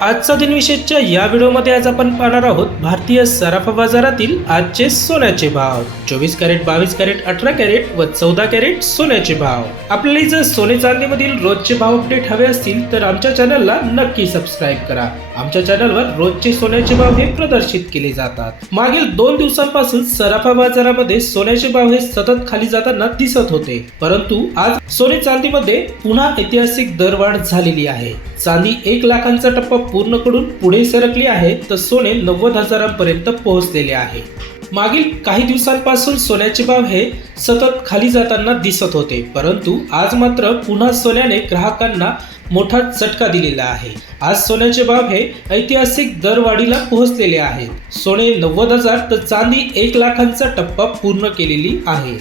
आजचा दिनविशेषच्या या व्हिडिओमध्ये आज आपण पाहणार आहोत भारतीय सराफा बाजारातील आजचे सोन्याचे भाव. चोवीस कॅरेट बावीस कॅरेट अठरा कॅरेट व चौदा कॅरेट सोन्याचे भाव. आपल्याला जर सोने चांदीमधील रोजचे भाव अपडेट हवे असतील तर आमच्या चॅनलला नक्की सबस्क्राईब करा. आमच्या चॅनलवर रोजचे सोन्याचे भाव हे प्रदर्शित केले जातात. मागील दोन दिवसांपासून सराफा बाजारामध्ये सोन्याचे भाव हे सतत खाली जाताना दिसत होते. परंतु आज सोने चांदीमध्ये पुन्हा ऐतिहासिक दरवाढ झालेली आहे. चांदी एक लाखांचा टप्पा पूर्ण करून पुढे सरकली आहे तर सोने नव्वद हजारांपर्यंत पोहोचलेले आहे. मागील काही दिवसांपासून सोन्याचे भाव हे सतत खाली जाताना दिसत होते परंतु आज मात्र पुन्हा सोन्याने ग्राहकांना मोठा चटका दिलेला आहे. आज सोन्याचे भाव हे ऐतिहासिक दरवाढीला पोहोचलेले आहेत. सोने नव्वद हजार तर चांदी एक लाखांचा टप्पा पूर्ण केलेली आहे.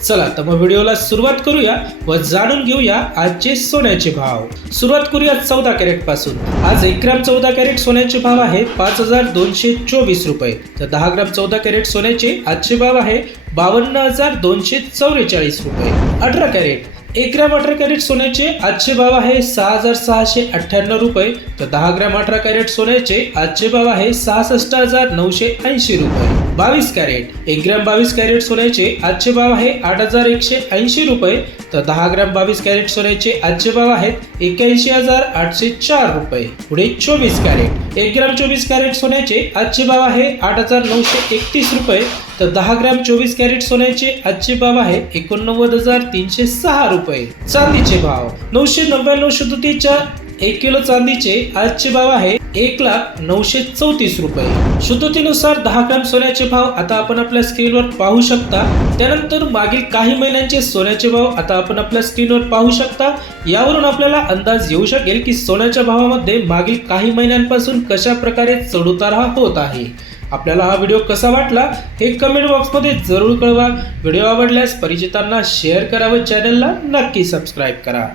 चला तर मग व्हिडिओला सुरुवात करूया व जाणून घेऊया आजचे सोन्याचे भाव. सुरुवात करूया चौदा कॅरेटपासून. आज एक ग्राम चौदा कॅरेट सोन्याचे भाव आहे पाच हजार दोनशे चोवीस रुपये. तर दहा ग्राम चौदा कॅरेट सोन्याचे आजचे भाव आहे बावन्न हजार दोनशे चौवेचाळीस रुपये. अठरा कॅरेट. एक ग्रॅम अठरा कॅरेट सोन्याचे आजचे भाव आहे सहा हजार सहाशे अठ्ठ्याण्णव रुपये. तर दहा ग्रॅम अठरा कॅरेट सोन्याचे आजचे भाव आहे सहासष्ट हजार नऊशे ऐंशी रुपये. बावीस कॅरेट. एक ग्रॅम बावीस कॅरेट सोन्याचे आजचे भाव आहे आठ हजार एकशे ऐंशी रुपये. तर दहा ग्रॅम बावीस कॅरेट सोन्याचे आजचे भाव आहेत एक्याऐंशी हजार आठशे चार रुपये. पुढे चोवीस कॅरेट. एक ग्रॅम चोवीस कॅरेट सोन्याचे आजचे भाव आहे आठ हजार नऊशे एकतीस रुपये. तर दहा ग्रॅम चोवीस कॅरेट सोन्याचे आजचे भाव आहे एकोणनव्वद हजार तीनशे सहा रुपये. चांदीचे भाव. नऊशे नव्याण्णव शुद्धतेच्या एक किलो चांदीचे आजचे भाव आहे एक लाख नऊशे चौतीस रुपये. शुद्धतेनुसार दहा ग्रॅम सोन्याचे भाव आता आपण आपल्या स्क्रीनवर पाहू शकता. त्यानंतर मागील काही महिन्यांचे सोन्याचे भाव आता आपण आपल्या स्क्रीनवर पाहू शकता. यावरून आपल्याला अंदाज येऊ शकेल की सोन्याच्या भावामध्ये मागील काही महिन्यांपासून कशा प्रकारे चढउतार हा होत आहे. आपल्याला हा व्हिडिओ कसा वाटला हे कमेंट बॉक्समध्ये जरूर कळवा. व्हिडिओ आवडल्यास परिचितांना शेअर करा व चॅनलला नक्की सबस्क्राईब करा.